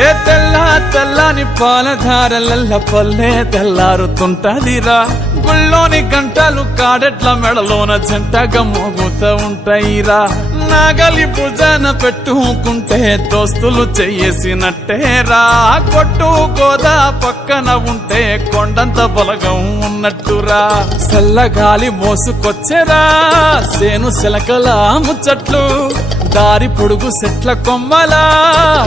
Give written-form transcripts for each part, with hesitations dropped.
ఏ తెల్ల తెల్లని పాలధారలల్ల పల్లె తెల్లారుతుంటదిరా. గుళ్ళోని గంటలు కాడెట్ల మెడలోన జంటగా మోగుతూ ఉంటాయిరా. నాగలి భుజాన పెట్టుకుంటే దోస్తులు చెయ్యేసినట్టేరా. కొట్టు గోదా పక్కన ఉంటే కొండంత బలగం ఉన్నట్టురా. చల్లగాలి మోసుకొచ్చెరా సేను శిలకల ముచ్చట్లు. దారి పొడుగు చెట్ల కొమ్మలా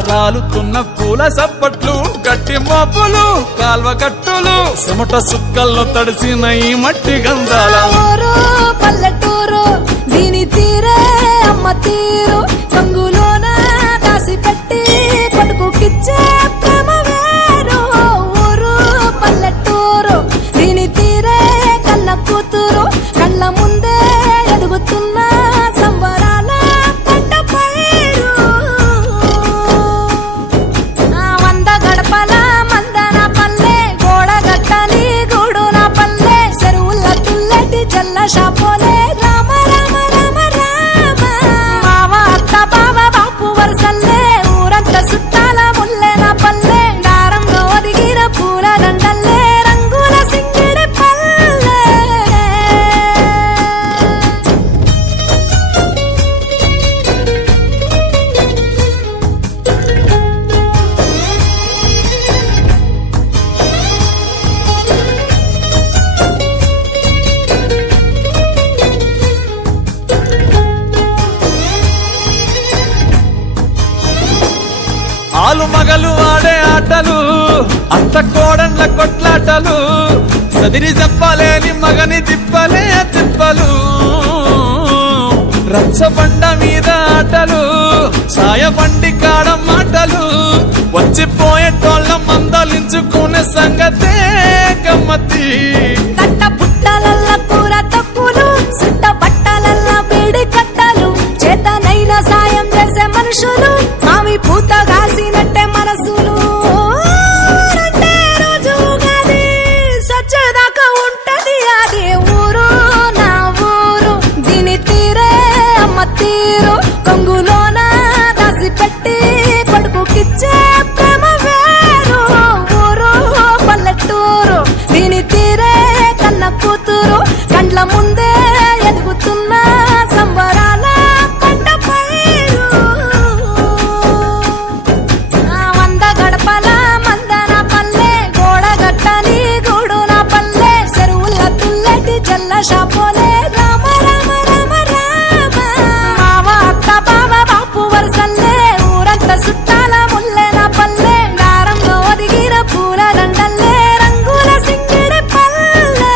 రాలుతున్న పూల సప్పట్లు. గట్టి మోపులు కాల్వ కట్టులు చెమట సుక్కల్లో తడిసిన ఈ మట్టి గంధాల పల్లెటూరు దీని తీరే అమ్మ తీరు. కంగులోన దాసి పెట్టి కొడుకుకిచ్చే ప్రేమ వేరు. ఊరు పల్లెటూరు దీని తీరే కన్న కూతురు. కళ్ళ ముందే ఎదుగుతున్న సంబరాల పంట పైరు. వంద గడపల మందన పల్లె గోడగట్టని గూడున పల్లె. చెరువుల తుల్లటి జల్ల షాపోలే రామ రామ రామ రామ. మావ అత్త బావ బాపు వరసల్లే ఊరంత చుట్టాల ముల్లెన పల్లె. దారంలో ఒదిగిన పూల దండల్లే రంగుల సింగిడి పల్లె. ఆలు మగలు ఆడే ఆటలు అత్త కోడళ్ళ కొట్లాటలు. సదిరి చెప్పలేని మగని తిప్పలే తిప్పలు. రచ్చబండ మీద ఆటలు సాయబండి కాడ మాటలు. వచ్చిపోయేటోళ్ళ మందలించుకునే సంగతే గమ్మతి. కట్ట పుట్టలల్ల కూర తక్కులు సుట్ట బట్టలల్ల బీడి కట్టలు. చేతనైన సాయం చేసే మనుషులు మావి పూత కాసినట్టే మనసులు. అంటే రోజు గది సచ్చేదాకా ఉంటది అది ఊరు నా ఊరు. దీని తీరే అమ్మ తీరు. కొంగులోన దాసి పెట్టి కొడుకుకిచ్చే ప్రేమ వేరు. ఊరు పల్లెటూరు దీని తీరే కన్న కూతురు. కండ్ల ముందే ఎదుగుతున్న సంబరాల పంట పైరు. వంద గడపల మందన పల్లె గోడగట్టని గూడున పల్లె. చెరువుల తుల్లటి జల్ల షాపోలే రామ రామ రామ రామ. మావ అత్త బావ బాపు వరసల్లే ఊరంత చుట్టాల ముల్లెన పల్లె. దారంలో ఒదిగిన పూల దండల్లే రంగుల సింగిడి పల్లె.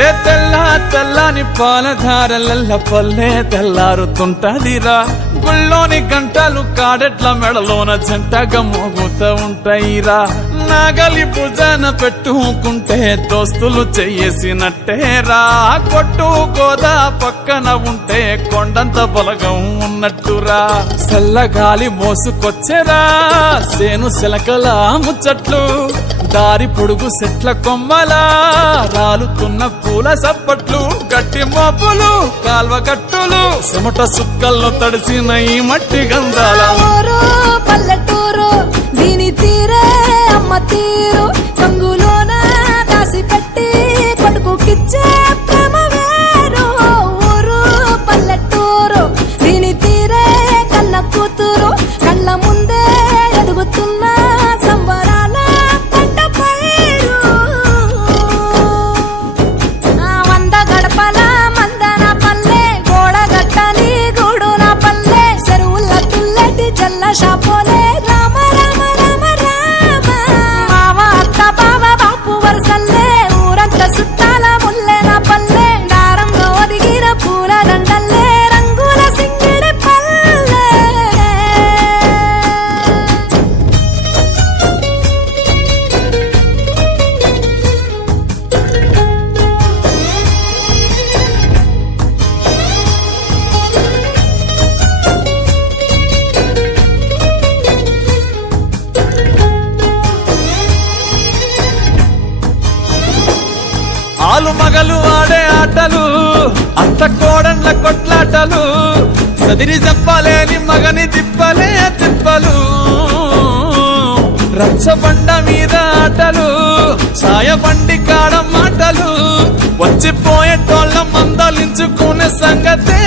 ఏ తెల్ల తెల్లని పాలధారలల్ల పల్లె తెల్లారుతుంటదిరా. గుళ్ళోని గంటలు కాడెట్ల మెడలోన జంటగా మోగుతూ ఉంటాయిరా. నాగలి భుజాన పెట్టుకుంటే దోస్తులు చెయ్యేసినట్టేరా. కొట్టు గోదా పక్కన ఉంటే కొండంత బలగం ఉన్నట్టురా. చల్లగాలి మోసుకొచ్చెరా సేను శిలకల ముచ్చట్లు. దారి పొడుగు చెట్ల కొమ్మలా రాలుతున్న పూల సప్పట్లు. గట్టి మోపులు కాల్వ కట్టులు చెమట సుక్కల్లో తడిసిన ఈ మట్టి గంధాల ఊరు పల్లెటూరు దీని తీరే అమ్మ తీరు. కంగులోన దాసి పెట్టి కొడుకుకిచ్చే ప్రేమ వేరు. ఊరు పల్లెటూరు దీని తీరే కన్న కూతురు. కళ్ళ ముందే ఎదుగుతున్న సంబరాల పంట పైరు. వంద గడపల మందన పల్లె గోడగట్టని గూడున పల్లె. చెరువుల తుల్లటి జల్ల షాపోలే రామ రామ రామ రామ. మావ ఆటలు అత్త కోడన్ల కొట్లాటలు సదిరి చెప్పలేని మగని తిప్పలే తిప్పలు రచ్చబండ మీద ఆటలు ఛాయబండి కాడ మాటలు వచ్చిపోయేటోళ్ళ మందలించుకునే సంగతే